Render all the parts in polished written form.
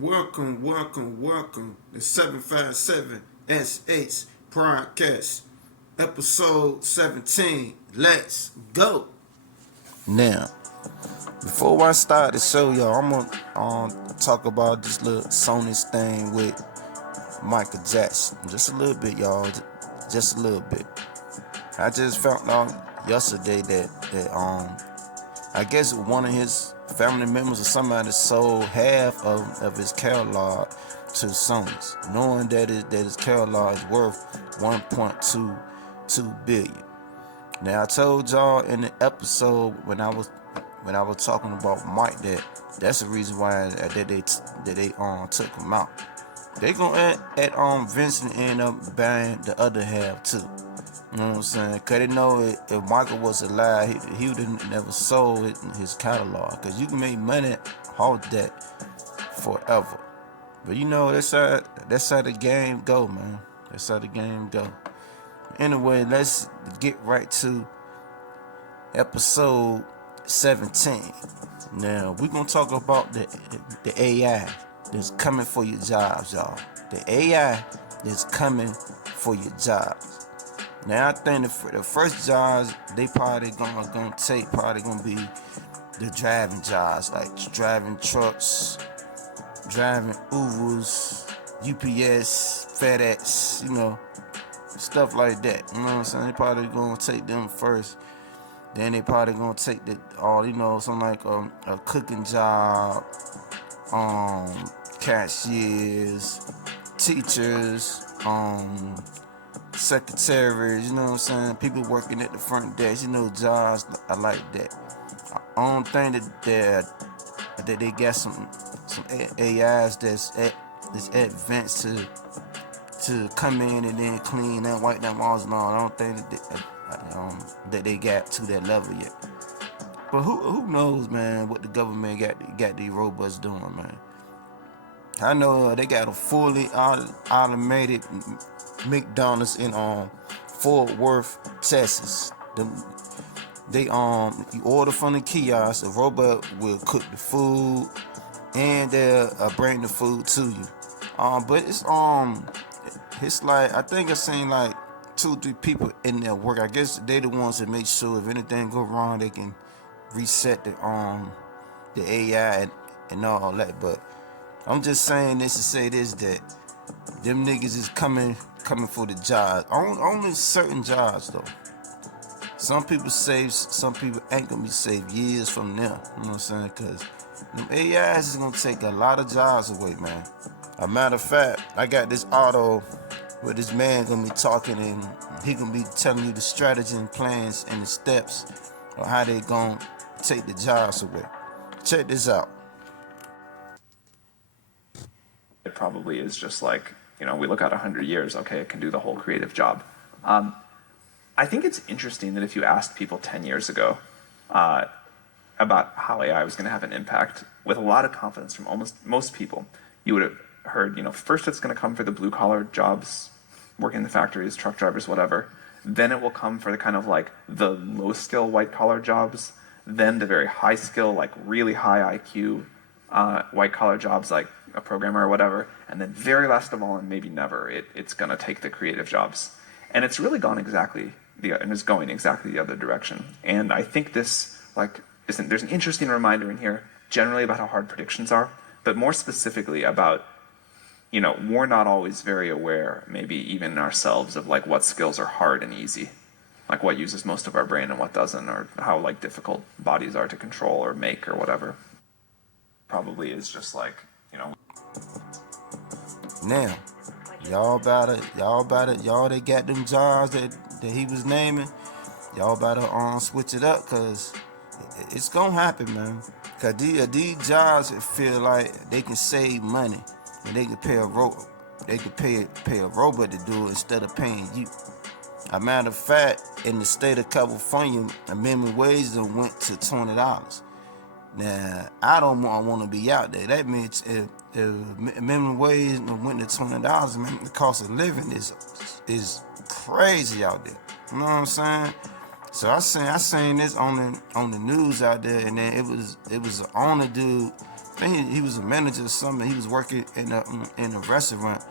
Welcome to 757 SH Podcast, episode 17. Let's go. Now, before I start the show, y'all, I'm gonna talk about this little Sony's thing with Michael Jackson. Just a little bit, y'all. Just a little bit. I just found out yesterday that I guess one of his family members or somebody sold half of his catalog to Sony's, knowing that his catalog is worth 1.22 billion. Now I told y'all in the episode when I was talking about Mike that's the reason why that they took him out. They gonna at Vincent end up buying the other half too. You know what I'm saying? Cause they know if Michael was alive, he would have never sold his catalog. Cause you can make money off that forever. But you know that's how the game go, man. That's how the game go. Anyway, let's get right to episode 17. Now we're gonna talk about the AI that's coming for your jobs, y'all. The AI that's coming for your jobs. Now I think the first jobs they probably gonna take gonna be the driving jobs, like driving trucks, driving Ubers, UPS, FedEx, stuff like that. You know what I'm saying? They probably gonna take them first. Then they probably gonna take something like a cooking job, cashiers, teachers, secretaries, you know what I'm saying? People working at the front desk, jobs I like that. I don't think that they got some AIs that's advanced to come in and then clean and wipe them walls and all. I don't think that they got to that level yet. But who knows, man? What the government got these robots doing, man? I know they got a fully automated McDonald's in Fort Worth, Texas. You order from the kiosk, the robot will cook the food and they'll bring the food to you. But it's like I think I seen like 2-3 people in there work. I guess they the ones that make sure if anything go wrong they can reset the AI and all that. But I'm just saying this to say this, that them niggas is coming for the jobs. Only certain jobs though. Some people save, some people ain't gonna be saved years from now. You know what I'm saying? Cause them AIs is gonna take a lot of jobs away, man. A matter of fact, I got this auto where this man gonna be talking and he gonna be telling you the strategy and plans and the steps of how they gonna take the jobs away. Check this out. It probably is just like, we look at 100 years, okay, it can do the whole creative job. I think it's interesting that if you asked people 10 years ago about how AI was going to have an impact, with a lot of confidence from almost most people, you would have heard, first it's going to come for the blue-collar jobs, working in the factories, truck drivers, whatever. Then it will come for the kind of like the low-skill white-collar jobs. Then the very high-skill, like really high IQ white-collar jobs like a programmer or whatever. And then very last of all, and maybe never, it's going to take the creative jobs. And it's really gone is going exactly the other direction. And I think this, there's an interesting reminder in here, generally about how hard predictions are, but more specifically about, we're not always very aware, maybe even ourselves, of like what skills are hard and easy, like what uses most of our brain and what doesn't, or how like difficult bodies are to control or make or whatever. Probably is just like, Now, y'all that got them jobs that he was naming, y'all better switch it up, cause it's gonna happen, man. Cause these jobs feel like they can save money and they can pay a robot to do it instead of paying you. A matter of fact, in the state of California, the minimum wage done went to $20. Now, I don't want to be out there. That means if minimum wage went to $20, man, the cost of living is crazy out there. You know what I'm saying? So I seen this on the news out there, and then it was an owner dude think he was a manager or something. He was working in a restaurant,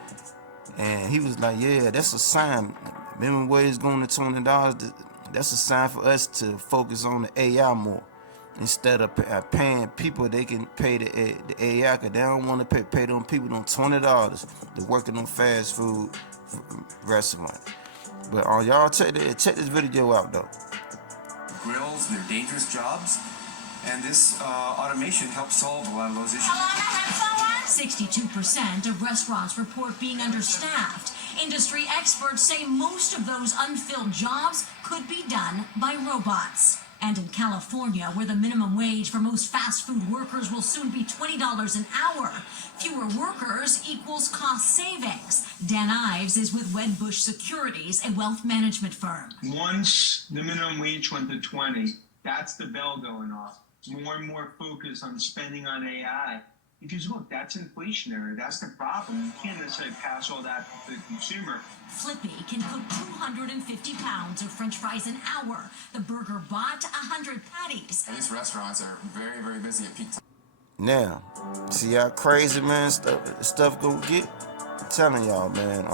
and he was like, "Yeah, that's a sign. Minimum wage going to $20. That's a sign for us to focus on the AI more instead of paying people. They can pay the AI because they don't want to pay them people them $20 to work in them fast food restaurant." But y'all check this video out though. Grills, they're dangerous jobs, and this automation helps solve a lot of those issues. 62% of restaurants report being understaffed. Industry experts say most of those unfilled jobs could be done by robots. And in California, where the minimum wage for most fast food workers will soon be $20 an hour, fewer workers equals cost savings. Dan Ives is with Wedbush Securities, a wealth management firm. Once the minimum wage went to 20, that's the bell going off. More and more focus on spending on AI. Because look, that's inflationary. That's the problem. You can't necessarily pass all that to the consumer. Flippy can cook 250 pounds of French fries an hour. The burger bot 100 patties. These restaurants are very, very busy at peak time. Now, see how crazy, man, stuff gonna get? I'm telling y'all, man,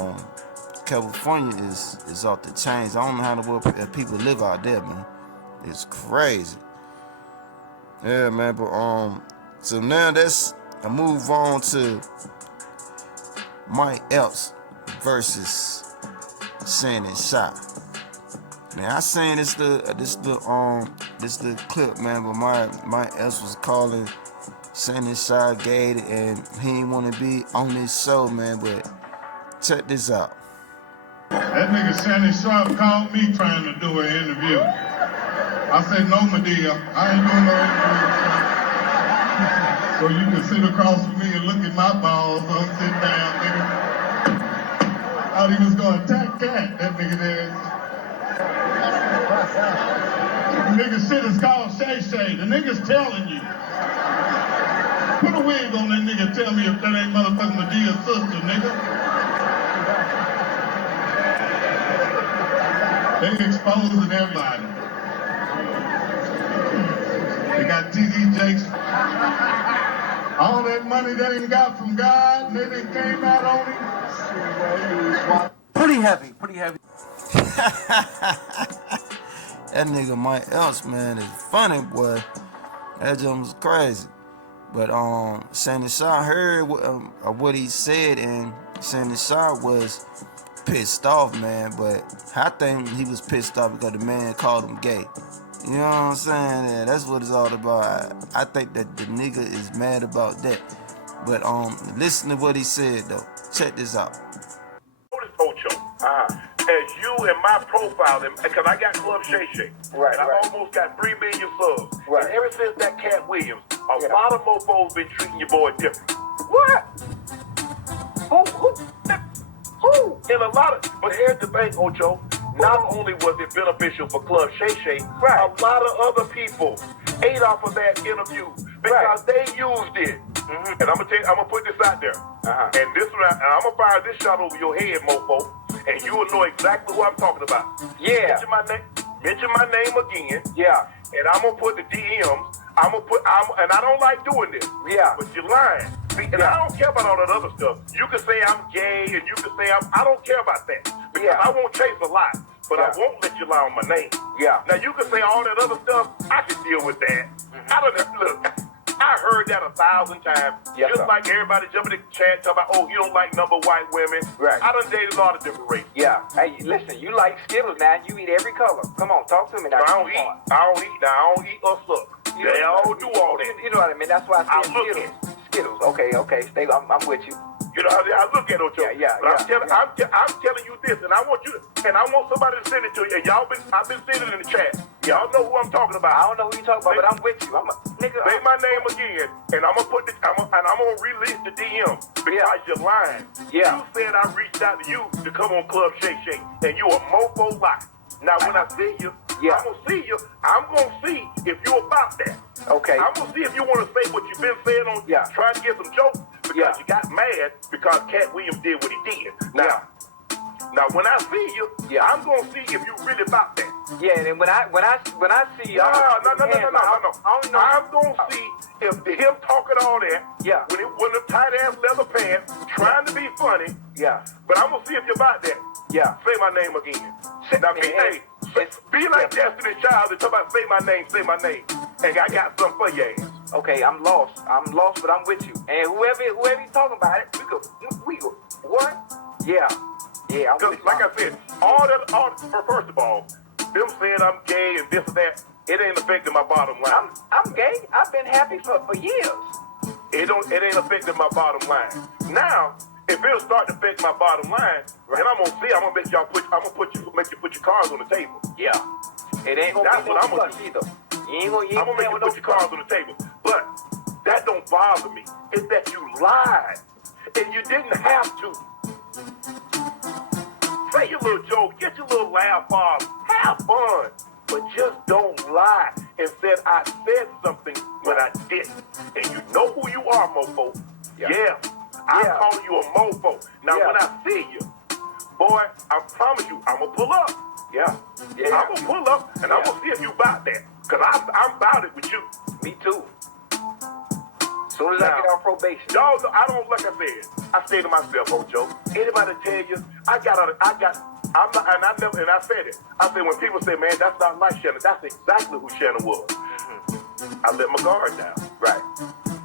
California is off the chains. I don't know how the world people live out there, man. It's crazy. Yeah, man, but so now that's a move on to Mike Epps versus Shannon Sharpe. Man, I seen this the clip, man, but Mike Epps was calling Shannon Sharpe gay, and he didn't want to be on this show, man. But check this out. That nigga Shannon Sharpe called me trying to do an interview. I said, no, Medea, I ain't doing no interview. So you can sit across from me and look at my balls. Don't sit down, nigga. Thought he was gonna attack Cat, that nigga there. The nigga shit is called Shay Shay. The nigga's telling you. Put a wig on that nigga, tell me if that ain't motherfucking Medea's sister, nigga. They exposing everybody. They got TD Jakes. All that money they done got from God, and they done came out on him. Pretty heavy. That nigga Mike Epps, man, is funny, boy. That jump was crazy. But Shannon Sharpe heard what he said, and Shannon Sharpe was pissed off, man. But I think he was pissed off because the man called him gay. You know what I'm saying? Yeah, that's what it's all about. I think that the nigga is mad about that. But listen to what he said though. Check this out. Ocho, as you and my profile, because I got Club Shay Shay, and I almost got 3 million subs. And ever since that Cat Williams, a lot of mofos been treating your boy different. What? Who? And a lot of, but here's the thing, Ocho. Not only was it beneficial for Club Shay Shay, a lot of other people ate off of that interview because they used it. And I'm gonna put this out there. And this one, I'm gonna fire this shot over your head, mofo, and you will know exactly who I'm talking about. Yeah. Mention my name again. Yeah. And I'm gonna put the DMs. And I don't like doing this. Yeah. But you're lying. And I don't care about all that other stuff. You can say I'm gay, and you can say I don't care about that. Because I won't chase a lie. But I won't let you lie on my name. Yeah. Now you can say all that other stuff. I can deal with that. I heard that 1,000 times. Just like everybody jumping in the chat talking about, oh, you don't like number white women. Right. I done dated a lot of different races. Yeah. Hey, listen, you like Skittles, man. You eat every color. Come on, talk to me now. I don't eat or suck. They all do all that. You know what I mean? That's why I said Skittles. Skittles. Okay. Stay. I'm with you. You know how I look at it, Ocho. I'm telling you this, and I want somebody to send it to you. And I've been sending it in the chat. Y'all know who I'm talking about. I don't know who you talking about, but I'm with you. Say my name again, and I'm gonna release the DM because you're lying. Yeah. You said I reached out to you to come on Club Shay Shay, and you a mofo lie. Now when I see you, I'm gonna see if you about that. Okay. I'm gonna see if you want to say what you've been saying on trying to get some jokes because you got mad because Cat Williams did what he did. Now when I see you, I'm gonna see if you really about that. Yeah, and then when I see No, y'all, no. I don't know. I'm gonna see if him talking all that. Yeah. When the tight ass leather pants, trying to be funny. Yeah. But I'm gonna see if you're about that. Yeah. Say my name again. Now, be like Destiny Child and talk about say my name. And I got something for your ass. Okay, I'm lost, but I'm with you. And whoever you talking about it, we go. What? Yeah. Yeah. Because, like I said, first of all, them saying I'm gay and this and that, it ain't affecting my bottom line. I'm gay. I've been happy for years. It ain't affecting my bottom line. Now, if it'll start to affect my bottom line, then I'm gonna make you put your cards on the table. Yeah. It ain't gonna That's be what no I'm gonna plus do. either. I'm gonna make you put your cards on the table. But that don't bother me. It's that you lied. And you didn't have to. Say your little joke, get your little laugh off, have fun. But just don't lie and said I said something when I didn't. And you know who you are, mofo. Yeah. I'm calling you a mofo. Now when I see you, boy, I promise you, I'm gonna pull up. Yeah. I'm gonna pull up and I'm gonna see if you about that. Cause I'm about it with you. Me too. Soon as I get on probation. Y'all, I don't, like I said, I say to myself, Ocho, anybody tell you, I said it. I said, when people say, man, that's not like Shannon, that's exactly who Shannon was. I let my guard down. Right.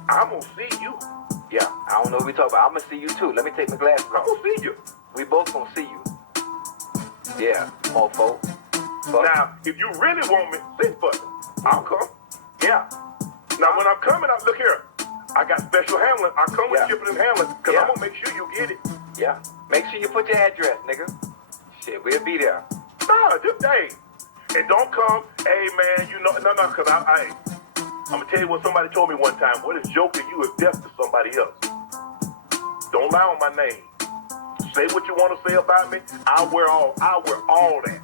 I'm gonna see you. Yeah, I don't know what we talking about. I'm gonna see you too. Let me take my glasses off. I'm gonna see you. We both gonna see you. Yeah, mofo. Now, if you really want me, sit for me. I'll come. Yeah. Now, when I'm coming, look here. I got special handling. I come with shipping and handling because I'm gonna make sure you get it. Yeah. Make sure you put your address, nigga. Shit, we'll be there. Nah, just hey. And don't come, hey man, you know, no, because I'm gonna tell you what somebody told me one time. What is joking you is death to somebody else. Don't lie on my name. Say what you want to say about me. I'll wear all that.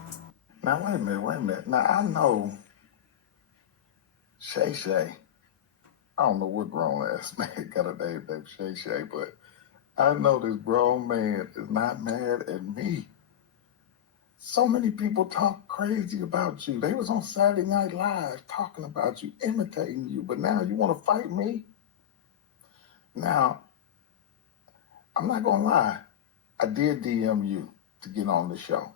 Now wait a minute. Now I know Shay. I don't know what grown ass man got a name named Shay, but I know this grown man is not mad at me. So many people talk crazy about you. They was on Saturday Night Live talking about you, imitating you, but now you want to fight me? Now, I'm not going to lie. I did DM you to get on the show.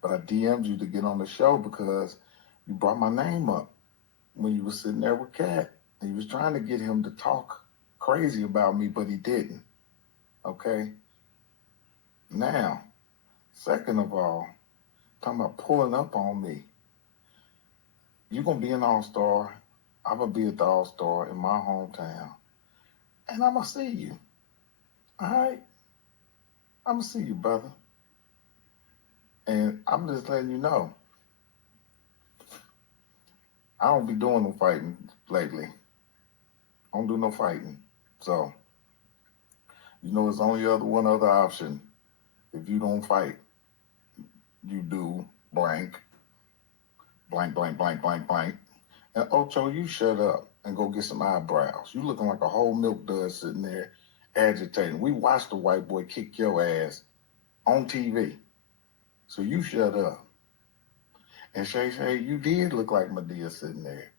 But I DM'd you to get on the show because you brought my name up when you were sitting there with Kat. And you was trying to get him to talk crazy about me, but he didn't. Okay? Now, second of all, talking about pulling up on me. You're going to be an all-star. I'm going to be at the all-star in my hometown. And I'm going to see you. All right? I'm going to see you, brother. And I'm just letting you know. I don't be doing no fighting lately. I don't do no fighting. So, you know, there's only one other option. If you don't fight, you do blank. And Ocho, you shut up and go get some eyebrows. You looking like a whole milk dud sitting there agitating. We watched the white boy kick your ass on TV. So you shut up. And Shay, you did look like Medea sitting there.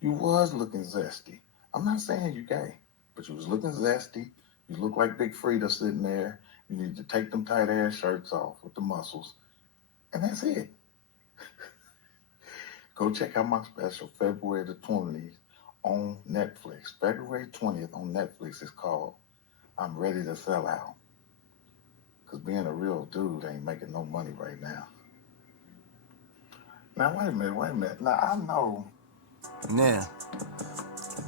You was looking zesty. I'm not saying you gay, but you was looking zesty. You look like Big Frida sitting there. You need to take them tight ass shirts off with the muscles. And that's it. Go check out my special February the 20th on Netflix. February 20th on Netflix is called I'm Ready to Sell Out. Because being a real dude ain't making no money right now. Now, wait a minute. Now, I know. Now,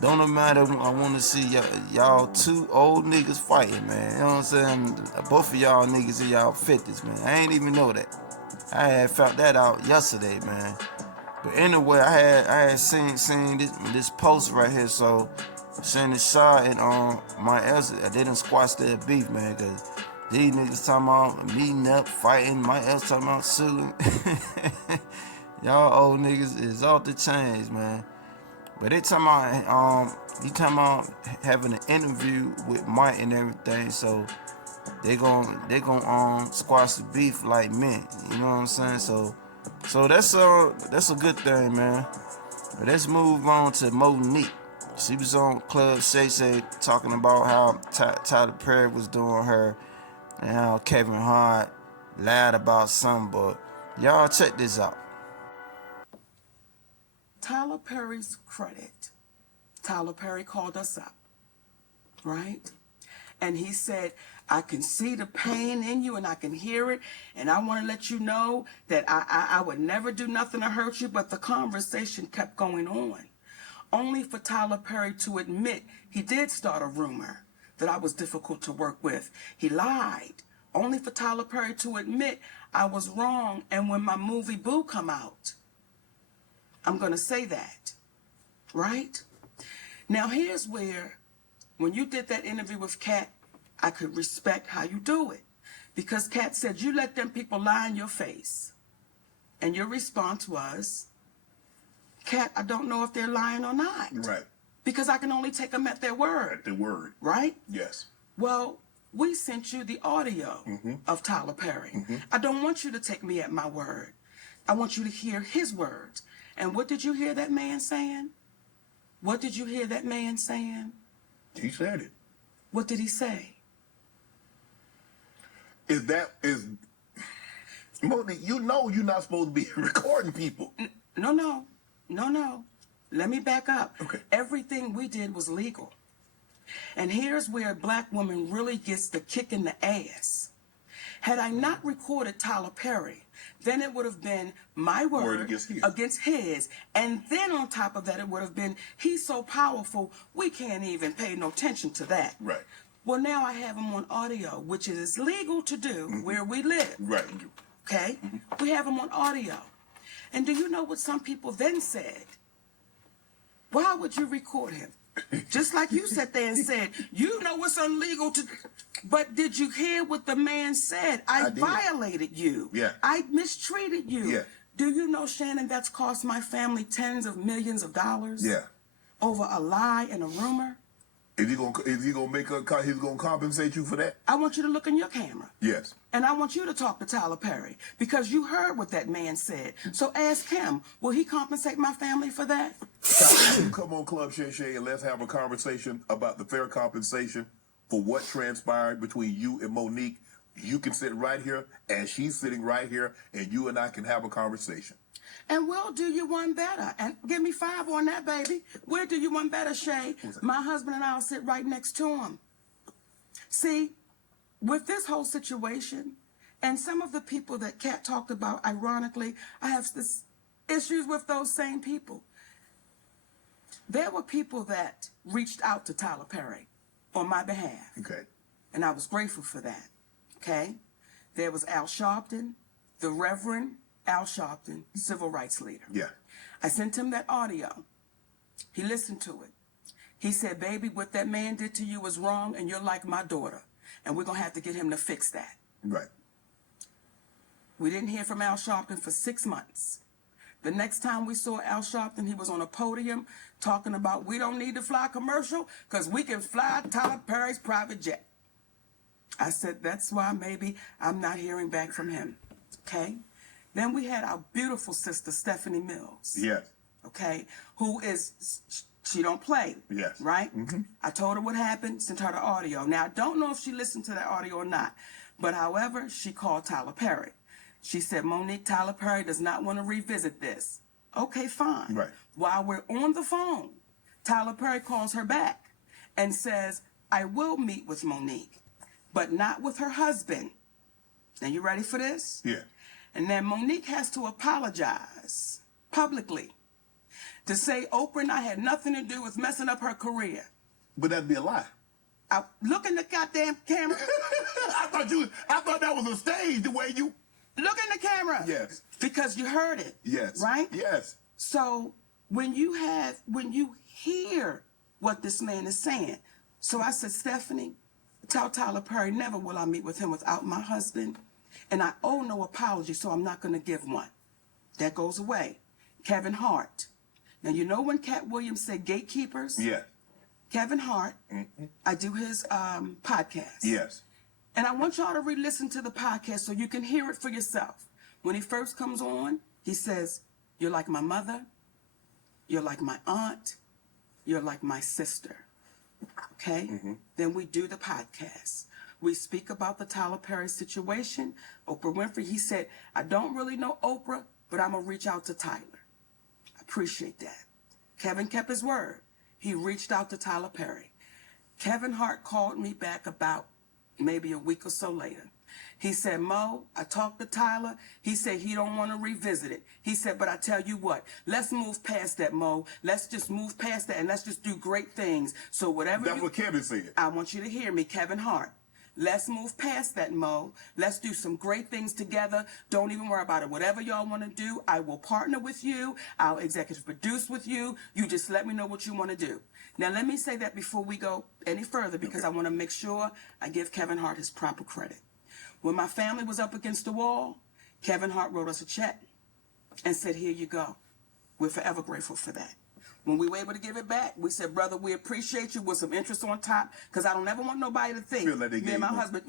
don't matter. I want to see y'all two old niggas fighting, man. You know what I'm saying? Both of y'all niggas in y'all 50s, man. I ain't even know that. I had found that out yesterday, man. But anyway, I had seen this post right here. So, Shannon Sharpe and my else, they done squashed their beef, man. Cause these niggas talking about meeting up, fighting. My else talking about suing. Y'all old niggas is off the chains, man. But they talking about having an interview with Mike and everything, so they gon' squash the beef like men. You know what I'm saying? So So that's a good thing, man. But let's move on to Monique. She was on Club Shay Shay talking about how Tyler Perry was doing her and how Kevin Hart lied about something. But y'all check this out. Tyler Perry's credit. Tyler Perry called us up, right? And he said, I can see the pain in you and I can hear it. And I want to let you know that I would never do nothing to hurt you. But the conversation kept going on. Only for Tyler Perry to admit he did start a rumor that I was difficult to work with. He lied. Only for Tyler Perry to admit I was wrong. And when my movie Boo come out, I'm going to say that, right? Now here's where, when you did that interview with Kat, I could respect how you do it. Because Kat said, you let them people lie in your face. And your response was, Kat, I don't know if they're lying or not. Right. Because I can only take them at their word. At their word. Right? Yes. Well, we sent you the audio of Tyler Perry. I don't want you to take me at my word. I want you to hear his words. And what did you hear that man saying? What did you hear that man saying? He said it. What did he say? Monique, you know you're not supposed to be recording people. No. Let me back up. Okay. Everything we did was legal. And here's where a black woman really gets the kick in the ass. Had I not recorded Tyler Perry, then it would have been my word against his. And then on top of that, it would have been, he's so powerful, we can't even pay no attention to that. Right. Well, now I have him on audio, which is legal to do where we live. Right. Okay? We have him on audio. And do you know what some people then said? Why would you record him? Just like you sat there and said, you know what's illegal to... But did you hear what the man said? I violated you. Yeah. I mistreated you. Yeah. Do you know, Shannon, that's cost my family tens of millions of dollars? Yeah. Over a lie and a rumor? Is he gonna make he's gonna compensate you for that? I want you to look in your camera. Yes. And I want you to talk to Tyler Perry because you heard what that man said. So ask him, will he compensate my family for that? Come on, Club Shay Shay, and let's have a conversation about the fair compensation for what transpired between you and Monique. You can sit right here, and she's sitting right here, and you and I can have a conversation. And we'll do you one better. And give me 5 on that, baby. We'll do you one better, Shay. My husband and I'll sit right next to him. See, with this whole situation, and some of the people that Kat talked about, ironically, I have this issues with those same people. There were people that reached out to Tyler Perry on my behalf. Okay. And I was grateful for that. Okay? There was Al Sharpton, the Reverend Al Sharpton, civil rights leader. Yeah. I sent him that audio. He listened to it. He said, baby, what that man did to you was wrong, and you're like my daughter. And we're going to have to get him to fix that. Right. We didn't hear from Al Sharpton for 6 months. The next time we saw Al Sharpton, he was on a podium talking about we don't need to fly commercial because we can fly Tyler Perry's private jet. I said, that's why maybe I'm not hearing back from him. Okay? Then we had our beautiful sister, Stephanie Mills. Yes. Okay? Who is, she don't play. Yes. Right? I told her what happened, sent her the audio. Now, I don't know if she listened to that audio or not. But however, she called Tyler Perry. She said, Monique, Tyler Perry does not want to revisit this. Okay, fine. Right. While we're on the phone, Tyler Perry calls her back and says, I will meet with Monique, but not with her husband. Now, you ready for this? Yeah. And then Monique has to apologize publicly to say Oprah and I had nothing to do with messing up her career. But that'd be a lie. Look in the goddamn camera. I thought that was a stage, the way you... Look in the camera. Yes. Because you heard it. Yes. Right? Yes. So when you hear what this man is saying, so I said, Stephanie, tell Tyler Perry, never will I meet with him without my husband. And I owe no apology, so I'm not going to give one. That goes away. Kevin Hart. Now, you know when Cat Williams said gatekeepers? Yeah. Kevin Hart, I do his podcast. Yes. And I want y'all to re-listen to the podcast so you can hear it for yourself. When he first comes on, He says, you're like my mother, you're like my aunt, you're like my sister. Okay? Then we do the podcast. We speak about the Tyler Perry situation. Oprah Winfrey, he said, I don't really know Oprah, but I'm going to reach out to Tyler. I appreciate that. Kevin kept his word. He reached out to Tyler Perry. Kevin Hart called me back about maybe a week or so later. He said, Mo, I talked to Tyler. He said he don't want to revisit it. He said, but I tell you what, let's move past that, Mo. Let's just move past that and let's just do great things. So whatever That's what Kevin said. I want you to hear me, Kevin Hart. Let's move past that, Mo. Let's do some great things together. Don't even worry about it. Whatever y'all want to do, I will partner with you. I'll executive produce with you. You just let me know what you want to do. Now, let me say that before we go any further because I want to make sure I give Kevin Hart his proper credit. When my family was up against the wall, Kevin Hart wrote us a check and said, here you go. We're forever grateful for that. When we were able to give it back, we said, brother, we appreciate you with some interest on top because I don't ever want nobody to think, me and my husband.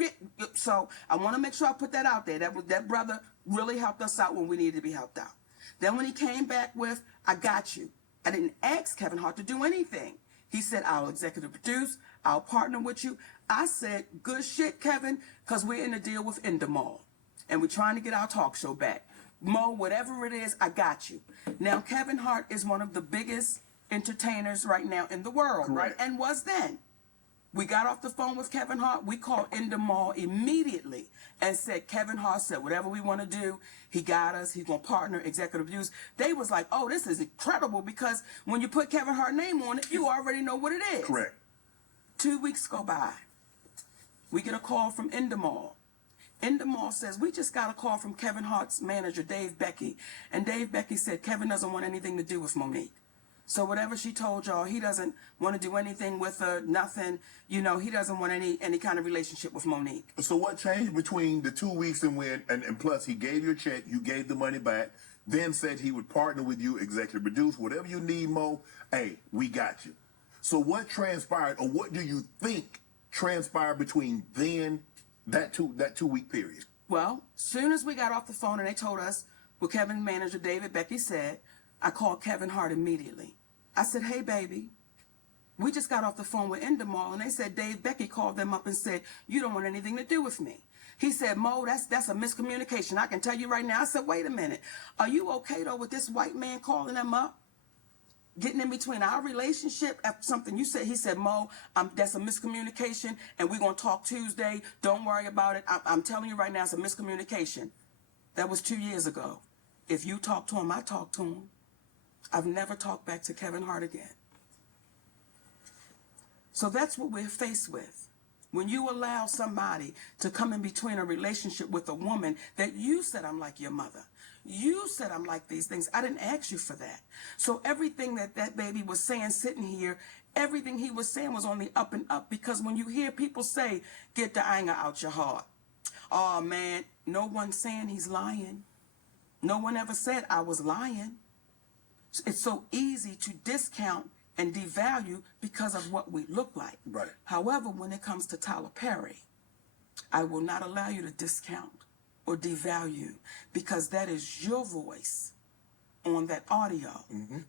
So I want to make sure I put that out there. That brother really helped us out when we needed to be helped out. Then when he came back with, I got you. I didn't ask Kevin Hart to do anything. He said, I'll executive produce. I'll partner with you. I said, good shit, Kevin, because we're in a deal with Endemol. And we're trying to get our talk show back. Mo, whatever it is, I got you. Now, Kevin Hart is one of the biggest entertainers right now in the world, right? And was then. We got off the phone with Kevin Hart. We called Endemol immediately and said, Kevin Hart said, whatever we want to do, he got us. He's going to partner, executive produce. They was like, oh, this is incredible because when you put Kevin Hart's name on it, you already know what it is. Correct. 2 weeks go by. We get a call from Endemol. Endemol says, we just got a call from Kevin Hart's manager, Dave Becky. And Dave Becky said, Kevin doesn't want anything to do with Monique. So whatever she told y'all, he doesn't want to do anything with her, nothing. You know, he doesn't want any kind of relationship with Monique. So what changed between the 2 weeks and plus he gave you a check, you gave the money back, then said he would partner with you, executive produce, whatever you need, Mo, hey, we got you. So what transpired, or what do you think transpired between then, that 2 week period? Well, soon as we got off the phone and they told us what Kevin's manager, David Becky, said, I called Kevin Hart immediately. I said, hey, baby, we just got off the phone with Endemol, and they said Dave Becky called them up and said, you don't want anything to do with me. He said, Mo, that's a miscommunication. I can tell you right now. I said, wait a minute. Are you okay, though, with this white man calling them up? Getting in between our relationship after something you said. He said, Mo, that's a miscommunication, and we're going to talk Tuesday. Don't worry about it. I'm telling you right now, it's a miscommunication. That was 2 years ago. If you talk to him, I talk to him. I've never talked back to Kevin Hart again. So that's what we're faced with. When you allow somebody to come in between a relationship with a woman that you said, I'm like your mother. You said I'm like these things. I didn't ask you for that. So everything that baby was saying sitting here, everything he was saying was on the up and up, because when you hear people say, get the anger out your heart. Oh, man, no one's saying he's lying. No one ever said I was lying. It's so easy to discount and devalue because of what we look like. Right. However, when it comes to Tyler Perry, I will not allow you to discount or devalue, because that is your voice on that audio.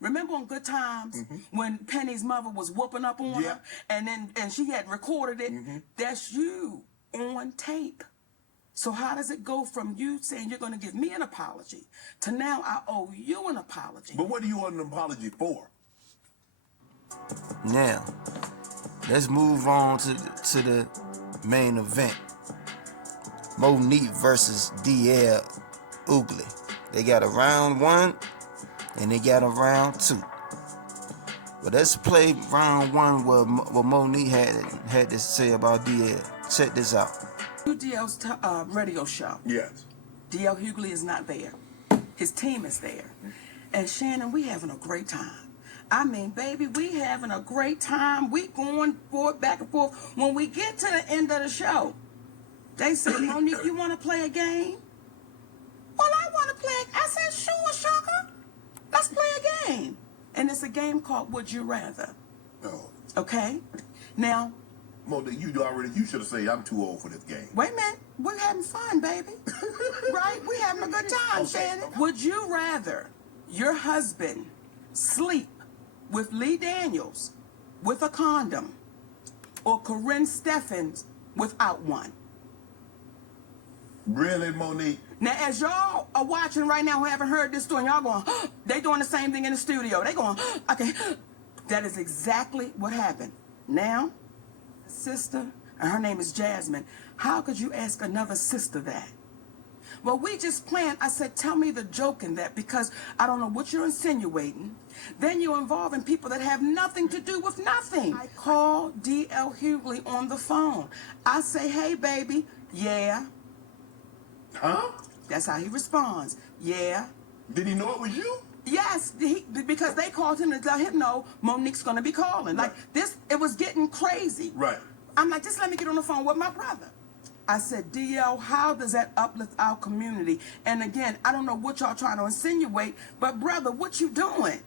Remember on Good Times when Penny's mother was whooping up on her and she had recorded it? That's you on tape. So how does it go from you saying you're going to give me an apology to now I owe you an apology? But what do you want an apology for? Now, let's move on to the main event. Monique versus DL Hughley. They got a round 1 and they got a round 2. But let's play round 1 what Monique had to say about DL. Check this out. DL's radio show. Yes. DL Hughley is not there. His team is there. And Shannon, we having a great time. I mean, baby, we having a great time. We going forth, back and forth. When we get to the end of the show, they said, Monique, you want to play a game? Well, I want to play. I said, sure, sugar. Let's play a game. And it's a game called Would You Rather. Oh. Okay? Now, Monique, you should have said I'm too old for this game. Wait a minute. We're having fun, baby. Right? We're having a good time, Shannon. Would you rather your husband sleep with Lee Daniels with a condom or Corinne Steffens without one? Really, Monique? Now, as y'all are watching right now who haven't heard this story, y'all going, they doing the same thing in the studio. They going, okay. That is exactly what happened. Now, sister, and her name is Jasmine, how could you ask another sister that? Well, we just planned. I said, tell me the joke in that, because I don't know what you're insinuating. Then you're involving people that have nothing to do with nothing. I call DL Hughley on the phone. I say, hey, baby, yeah. Huh? That's how he responds. Yeah. Did he know it was you? Yes, because they called him to let him know Monique's going to be calling. Like, it was getting crazy. Right. I'm like, just let me get on the phone with my brother. I said, DL, how does that uplift our community? And again, I don't know what y'all trying to insinuate, but brother, what you doing?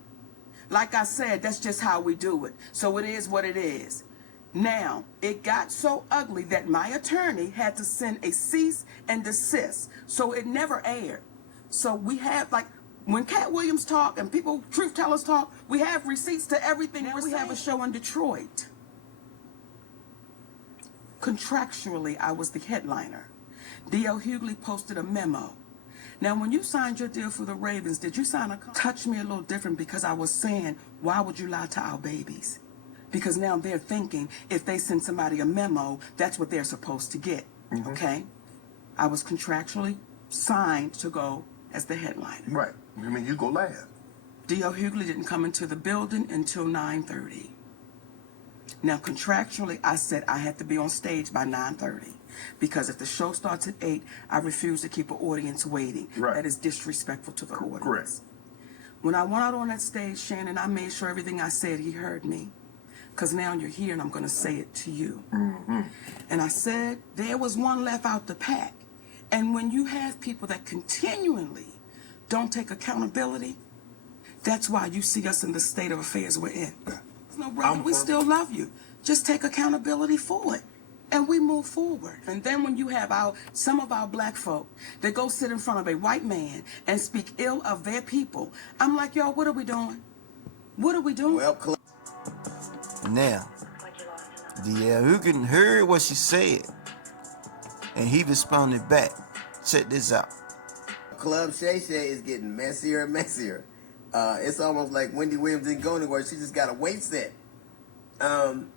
Like I said, that's just how we do it. So it is what it is. Now, it got so ugly that my attorney had to send a cease and desist. So it never aired. So we have, like, when Cat Williams talk and people, truth tellers talk, we have receipts to everything. Now we have a show in Detroit. Contractually, I was the headliner. DL Hughley posted a memo. Now, when you signed your deal for the Ravens, did you sign a contract? Touched me a little different because I was saying, why would you lie to our babies? Because now they're thinking if they send somebody a memo, that's what they're supposed to get, okay? I was contractually signed to go as the headliner. Right. I mean, you go last. DL Hughley didn't come into the building until 9:30. Now, contractually, I said I had to be on stage by 9:30 because if the show starts at 8, I refuse to keep an audience waiting. Right. That is disrespectful to the audience. Correct. When I went out on that stage, Shannon, I made sure everything I said, he heard me. Because now you're here and I'm going to say it to you. And I said, there was one left out the pack. And when you have people that continually don't take accountability, that's why you see us in the state of affairs we're in. No, brother, we still love you. Just take accountability for it. And we move forward. And then when you have some of our black folk that go sit in front of a white man and speak ill of their people, I'm like, y'all, what are we doing? What are we doing? Well, now, DL Hughley heard what she said, and he responded back. Check this out. Club Shay Shay is getting messier and messier. It's almost like Wendy Williams didn't go anywhere. She just got a weight set. And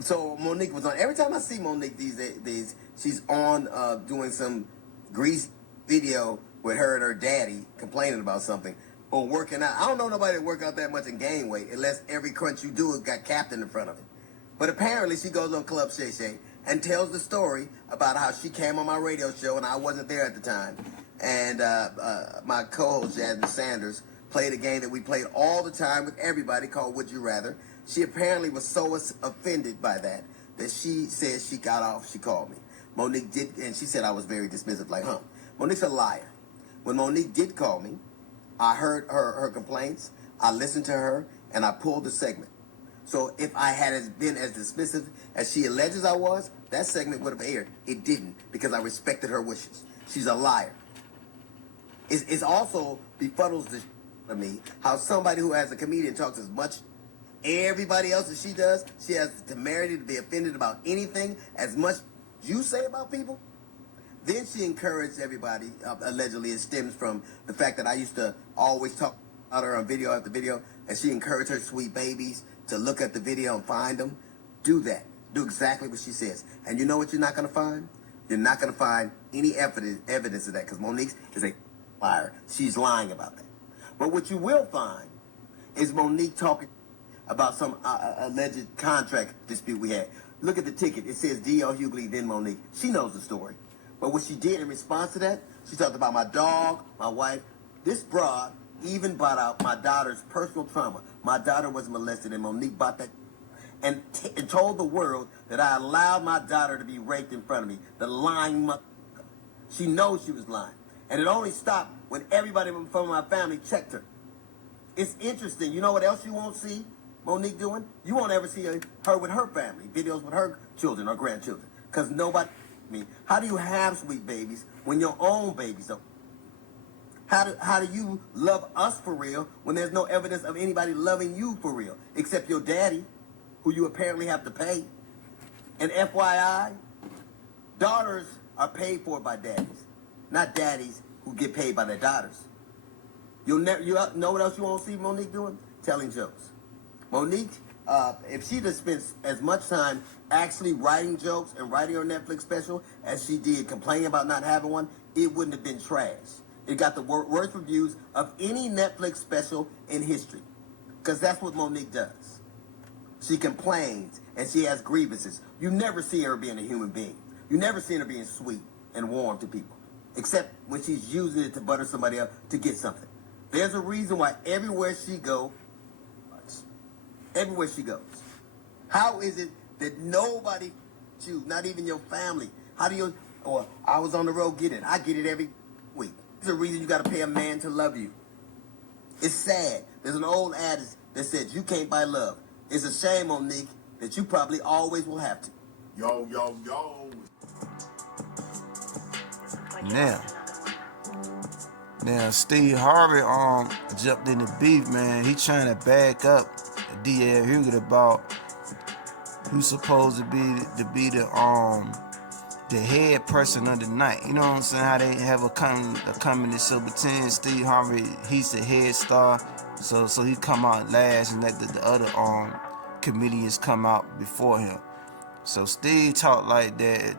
so Monique was on. Every time I see Monique these days, she's on doing some grease video with her and her daddy complaining about something. Or working out. I don't know nobody that work out that much and gain weight unless every crunch you do has got Captain in front of it. But apparently she goes on Club Shay Shay and tells the story about how she came on my radio show and I wasn't there at the time. And my co-host Jasmine Sanders played a game that we played all the time with everybody called Would You Rather. She apparently was so offended by that she said she got off. She called me. Monique did, and she said I was very dismissive, like, Monique's a liar. When Monique did call me, I heard her complaints, I listened to her, and I pulled the segment. So if I had been as dismissive as she alleges I was, that segment would have aired. It didn't, because I respected her wishes. She's a liar. It's also befuddles the of me how somebody who has a comedian talks as much everybody else as she does, she has the temerity to be offended about anything as much you say about people. Then she encouraged everybody, allegedly it stems from the fact that I used to always talk about her on video after video, and she encouraged her sweet babies to look at the video and find them. Do that. Do exactly what she says. And you know what you're not going to find? You're not going to find any evidence of that, because Monique is a liar. She's lying about that. But what you will find is Monique talking about some alleged contract dispute we had. Look at the ticket. It says DL Hughley, then Monique. She knows the story. But what she did in response to that, she talked about my dog, my wife. This broad even brought out my daughter's personal trauma. My daughter was molested, and Monique bought that and told the world that I allowed my daughter to be raped in front of me. The lying mother. She knows she was lying. And it only stopped when everybody from my family checked her. It's interesting. You know what else you won't see? Monique doing? You won't ever see her with her family, videos with her children or grandchildren. Because nobody, how do you have sweet babies when your own babies don't? How do you love us for real when there's no evidence of anybody loving you for real, except your daddy, who you apparently have to pay? And FYI, daughters are paid for by daddies, not daddies who get paid by their daughters. You know what else you won't see Monique doing? Telling jokes. Monique, if she'd have spent as much time actually writing jokes and writing her Netflix special as she did complaining about not having one, it wouldn't have been trash. It got the worst reviews of any Netflix special in history. Because that's what Monique does. She complains and she has grievances. You never see her being a human being. You never see her being sweet and warm to people. Except when she's using it to butter somebody up to get something. There's a reason why everywhere she goes, how is it that nobody choose, not even your family? How do you, or I was on the road, get it. I get it every week. There's a reason you got to pay a man to love you. It's sad. There's an old adage that says you can't buy love. It's a shame, Monique, that you probably always will have to. Yo. Now Steve Harvey jumped in the beef, man. He trying to back up DL Hughley about who's supposed to be the head person of the night. You know what I'm saying? How they have a comedy show between Steve Harvey, he's the head star, so he come out last and let the other comedians come out before him. So Steve talked like that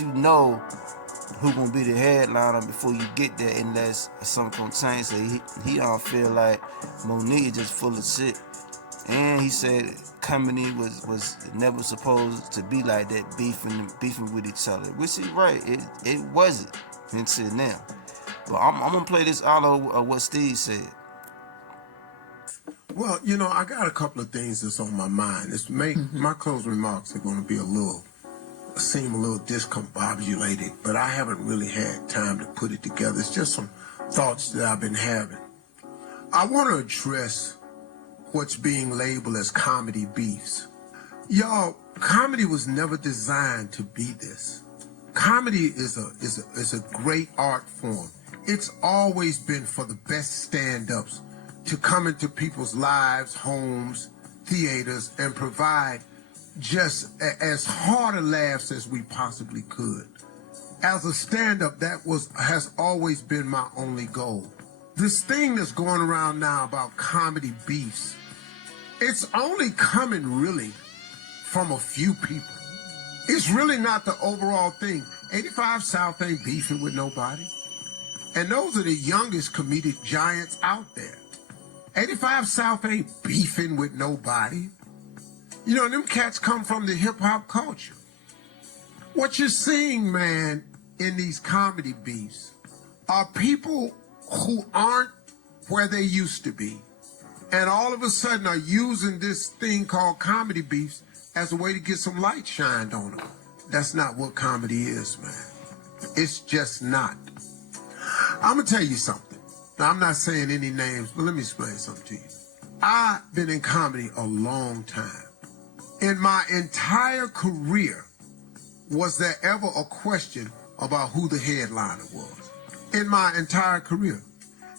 you know who gonna be the headliner before you get there, unless something gonna change. So he don't feel like Monique is just full of shit. And he said comedy was never supposed to be like that, beefing with each other. Which is right, it wasn't until now. But I'm gonna play this out of what Steve said. Well, I got a couple of things that's on my mind. My closing remarks are going to seem a little discombobulated, but I haven't really had time to put it together. It's just some thoughts that I've been having. I want to address what's being labeled as comedy beefs. Y'all, comedy was never designed to be this. Comedy is a great art form. It's always been for the best stand-ups to come into people's lives, homes, theaters, and provide just as hard a laughs as we possibly could. As a stand-up, has always been my only goal. This thing that's going around now about comedy beefs, it's only coming really from a few people. It's really not the overall thing. 85 South ain't beefing with nobody. And those are the youngest comedic giants out there. 85 South ain't beefing with nobody. Them cats come from the hip-hop culture. What you're seeing, man, in these comedy beefs are people who aren't where they used to be, and all of a sudden are using this thing called comedy beefs as a way to get some light shined on them. That's not what comedy is, man. It's just not. I'm going to tell you something. Now, I'm not saying any names, but let me explain something to you. I've been in comedy a long time. In my entire career, was there ever a question about who the headliner was? In my entire career.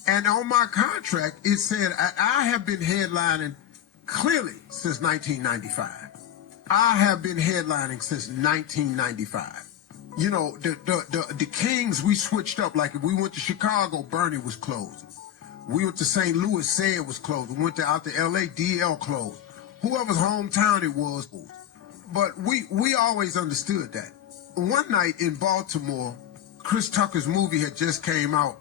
And on my contract, it said I have been headlining clearly since 1995. I have been headlining since 1995. The Kings, we switched up. Like if we went to Chicago, Bernie was closing. We went to St. Louis, Said was closed. We went out to LA, DL closed. Whoever's hometown it was. But we always understood that. One night in Baltimore, Chris Tucker's movie had just came out.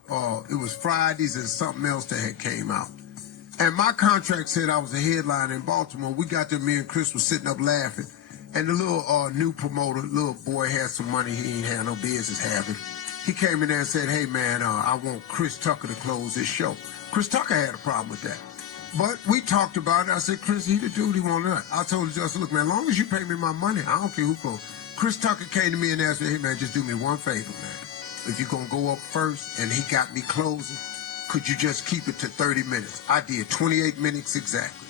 It was Fridays and something else that had came out. And my contract said I was a headliner in Baltimore. We got there, me and Chris was sitting up laughing. And the little new promoter, little boy had some money he ain't had no business having. He came in there and said, hey man, I want Chris Tucker to close this show. Chris Tucker had a problem with that. But we talked about it. I said, Chris, he the dude, he wanted that. I told the judge, look, man, as long as you pay me my money, I don't care who close. Chris Tucker came to me and asked me, hey man, just do me one favor, man. If you're going to go up first and he got me closing, could you just keep it to 30 minutes? I did 28 minutes exactly.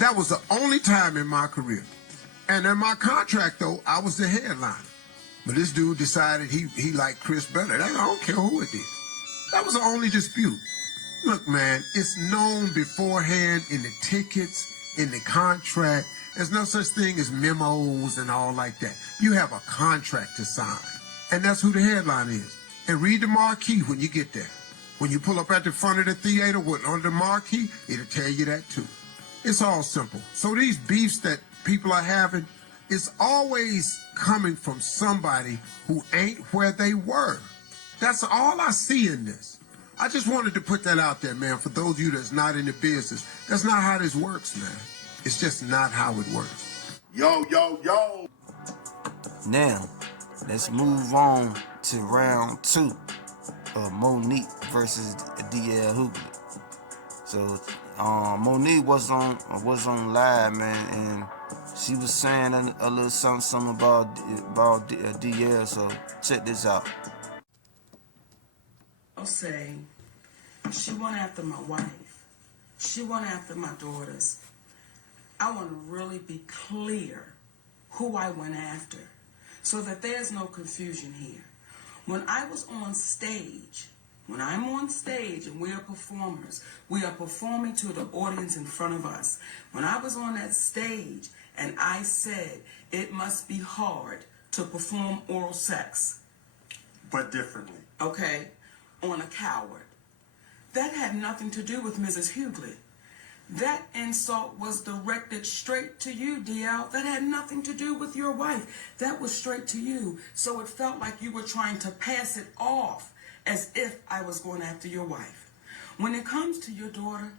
That was the only time in my career. And in my contract, though, I was the headliner. But this dude decided he liked Chris better. I don't care who it is. That was the only dispute. Look, man, it's known beforehand in the tickets, in the contract. There's no such thing as memos and all like that. You have a contract to sign. And that's who the headline is. And read the marquee when you get there. When you pull up at the front of the theater on the marquee, it'll tell you that too. It's all simple. So these beefs that people are having, it's always coming from somebody who ain't where they were. That's all I see in this. I just wanted to put that out there, man, for those of you that's not in the business. That's not how this works, man. It's just not how it works. Yo, yo, yo. Now, let's move on to round 2 of Monique versus DL Hughley. So, Monique was on live, man, and she was saying a little something about DL. So check this out. I'll say she went after my wife. She went after my daughters. I want to really be clear who I went after so that there's no confusion here. When I was on stage, when I'm on stage and we are performers, we are performing to the audience in front of us. When I was on that stage and I said it must be hard to perform oral sex. But differently. Okay, on a coward. That had nothing to do with Mrs. Hughley. That insult was directed straight to you, DL. That had nothing to do with your wife. That was straight to you. So it felt like you were trying to pass it off as if I was going after your wife. When it comes to your daughter,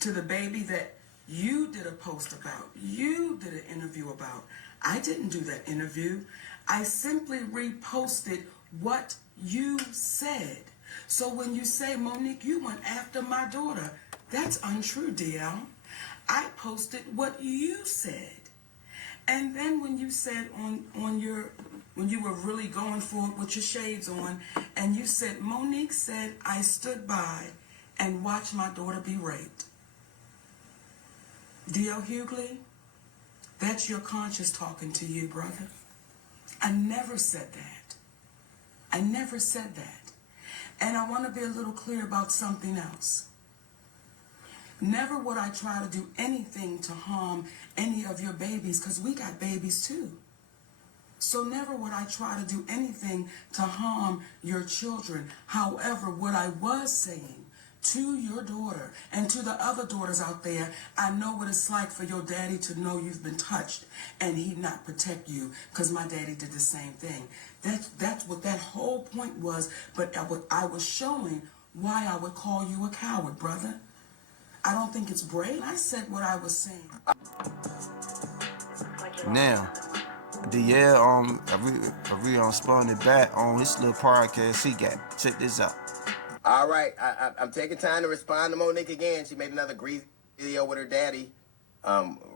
to the baby that you did a post about, you did an interview about, I didn't do that interview. I simply reposted what you said. So when you say, Monique, you went after my daughter, that's untrue, DL. I posted what you said. And then when you said when you were really going for it with your shades on, and you said, Monique said, I stood by and watched my daughter be raped. DL Hughley, that's your conscience talking to you, brother. I never said that. I never said that. And I want to be a little clear about something else. Never would I try to do anything to harm any of your babies, because we got babies too. So never would I try to do anything to harm your children. However, what I was saying to your daughter and to the other daughters out there, I know what it's like for your daddy to know you've been touched and he not protect you, because my daddy did the same thing. That's what that whole point was. But I was showing why I would call you a coward, brother. I don't think it's brave. I said what I was saying. Now, DL spun it back on his little podcast he got. Check this out. All right, I'm taking time to respond to Monique again. She made another grease video with her daddy.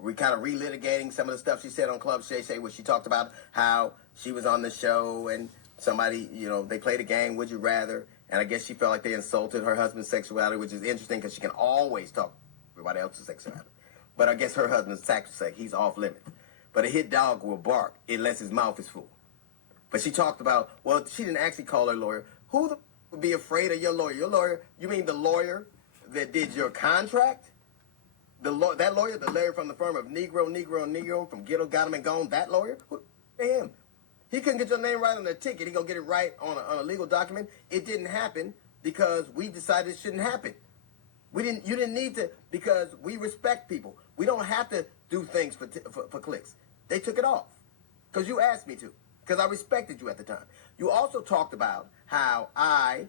We kind of relitigating some of the stuff she said on Club Shay Shay, where she talked about how she was on the show and somebody, they played a game, Would You Rather? And I guess she felt like they insulted her husband's sexuality, which is interesting because she can always talk to everybody else's sexuality. But I guess her husband's sacrosanct. He's off limits. But a hit dog will bark unless his mouth is full. But she talked about, well, she didn't actually call her lawyer. Who would be afraid of your lawyer? Your lawyer, you mean the lawyer that did your contract? That lawyer, the lawyer from the firm of Negro from Ghetto, Got Him and Gone, that lawyer? Who him? He couldn't get your name right on the ticket. He gonna get it right on a legal document. It didn't happen because we decided it shouldn't happen. You didn't need to, because we respect people. We don't have to do things for clicks. They took it off because you asked me to, because I respected you at the time. You also talked about how I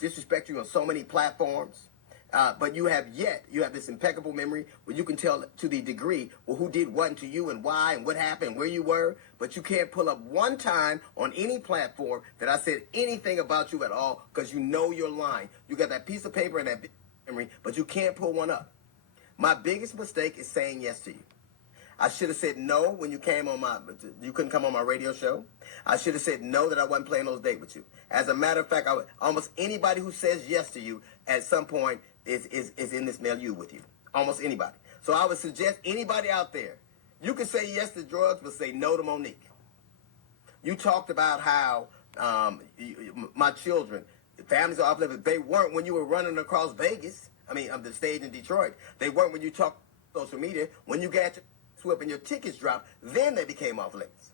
disrespect you on so many platforms. But you have this impeccable memory where you can tell to the degree, well, who did what to you and why and what happened, where you were. But you can't pull up one time on any platform that I said anything about you at all, because you know you're lying. You got that piece of paper and that memory, but you can't pull one up. My biggest mistake is saying yes to you. I should have said no when you couldn't come on my radio show. I should have said no that I wasn't playing those dates with you. As a matter of fact, almost anybody who says yes to you at some point is in this milieu with you. Almost anybody. So I would suggest anybody out there, you can say yes to drugs, but say no to Monique. You talked about how my children, families are uplifted. They weren't when you were running across Vegas. I mean, the stage in Detroit. They weren't when you talked social media. When you got your swept and your tickets dropped, then they became off limits.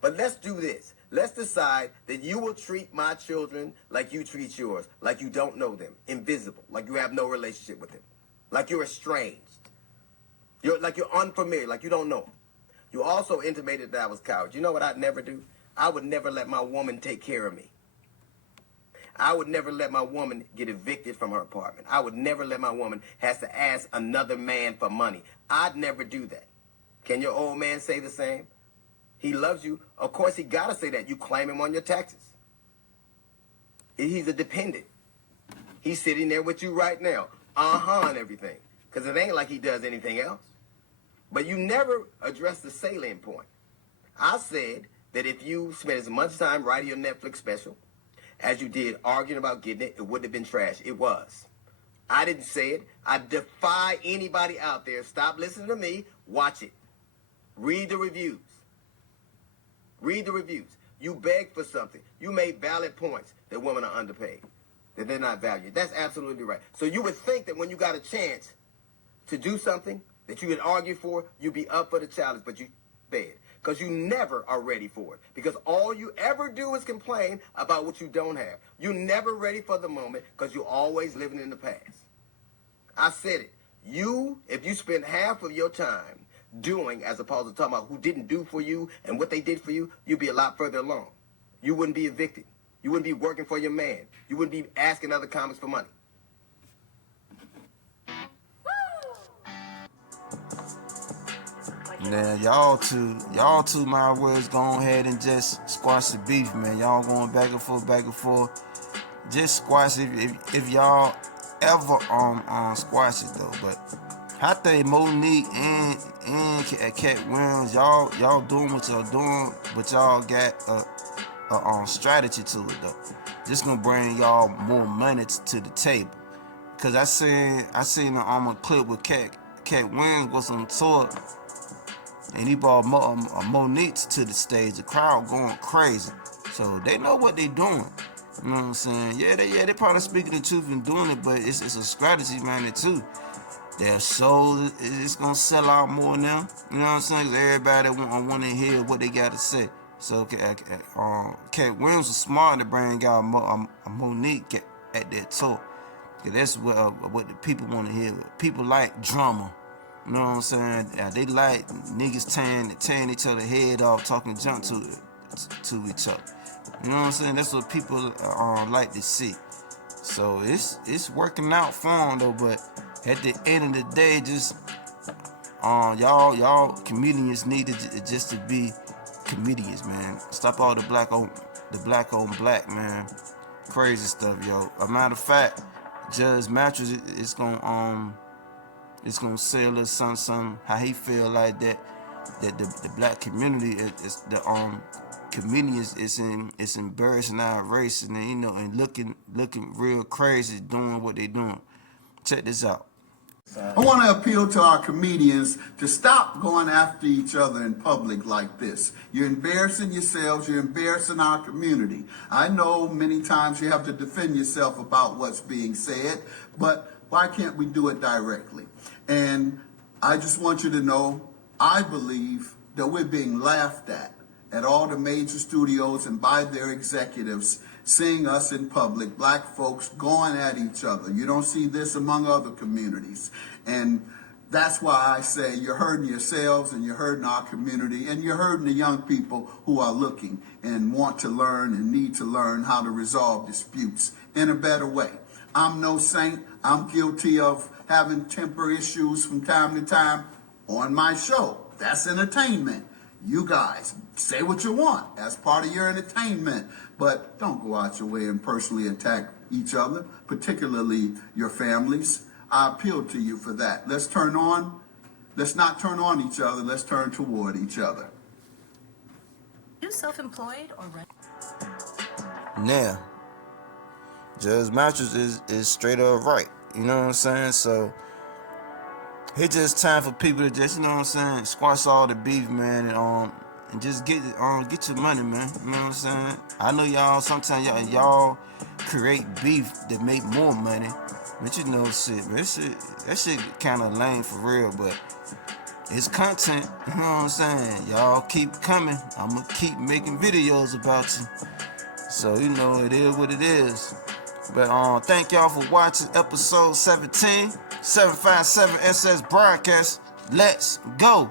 But let's do this. Let's decide that you will treat my children like you treat yours, like you don't know them, invisible, like you have no relationship with them, like you're estranged, like you're unfamiliar, like you don't know them. You also intimated that I was coward. You know what I'd never do? I would never let my woman take care of me. I would never let my woman get evicted from her apartment. I would never let my woman has to ask another man for money. I'd never do that. Can your old man say the same? He loves you. Of course, he got to say that. You claim him on your taxes. He's a dependent. He's sitting there with you right now. And everything. Because it ain't like he does anything else. But you never address the salient point. I said that if you spent as much time writing your Netflix special as you did arguing about getting it, it wouldn't have been trash. It was. I didn't say it. I defy anybody out there. Stop listening to me. Watch it. Read the reviews. Read the reviews. You begged for something. You made valid points that women are underpaid, that they're not valued. That's absolutely right. So you would think that when you got a chance to do something that you would argue for, you'd be up for the challenge, but you bed. Because you never are ready for it. Because all you ever do is complain about what you don't have. You're never ready for the moment because you're always living in the past. I said it. If you spend half of your time doing as opposed to talking about who didn't do for you and what they did for you, you'd be a lot further along. You wouldn't be evicted. You wouldn't be working for your man. You wouldn't be asking other comics for money. Now y'all two my words, go ahead and just squash the beef, man. Y'all going back and forth. Just squash it if y'all ever squash it though. But I think Monique and Cat Williams, y'all doing what y'all doing, but y'all got a strategy to it though. Just gonna bring y'all more money to the table. Cause I seen a clip with Cat Williams was on tour. And he brought Monique to the stage. The crowd going crazy. So they know what they doing. You know what I'm saying? Yeah, they probably speaking the truth and doing it, but it's a strategy, man, too. Their show is going to sell out more now. You know what I'm saying? Because everybody want to hear what they got to say. So Cat Williams was smart to bring out Monique at that tour. Because that's what the people want to hear. People like drama. You know what I'm saying? They like niggas tearing each other head off, talking junk to each other. You know what I'm saying? That's what people like to see. So it's working out for them though. But at the end of the day, just y'all comedians need to just to be comedians, man. Stop all the black on black, man. Crazy stuff, yo. A matter of fact, Judge Mattress is gonna sell us something. How he feel like that the black community is the comedians is embarrassing our race and and looking real crazy doing what they doing. Check this out. I want to appeal to our comedians to stop going after each other in public like this. You're embarrassing yourselves. You're embarrassing our community. I know many times you have to defend yourself about what's being said, but why can't we do it directly? And I just want you to know, I believe that we're being laughed at all the major studios and by their executives, seeing us in public, black folks going at each other. You don't see this among other communities. And that's why I say you're hurting yourselves and you're hurting our community and you're hurting the young people who are looking and want to learn and need to learn how to resolve disputes in a better way. I'm no saint. I'm guilty of having temper issues from time to time on my show. That's entertainment. You guys say what you want as part of your entertainment, but don't go out your way and personally attack each other, particularly your families. I appeal to you for that. Let's not turn on each other. Let's turn toward each other. You self-employed or rent? Now, Judge Mattress is straight up right. You know what I'm saying? So It's just time for people to just, you know what I'm saying, squash all the beef, man, and just get your money, man. You know what I'm saying? I know y'all sometimes y'all create beef that make more money, but you know shit, man, that shit kind of lame for real, but it's content. You know what I'm saying? Y'all keep coming. I'ma keep making videos about you. So you know it is what it is. But thank y'all for watching episode 17, 757 SS broadcast. Let's go.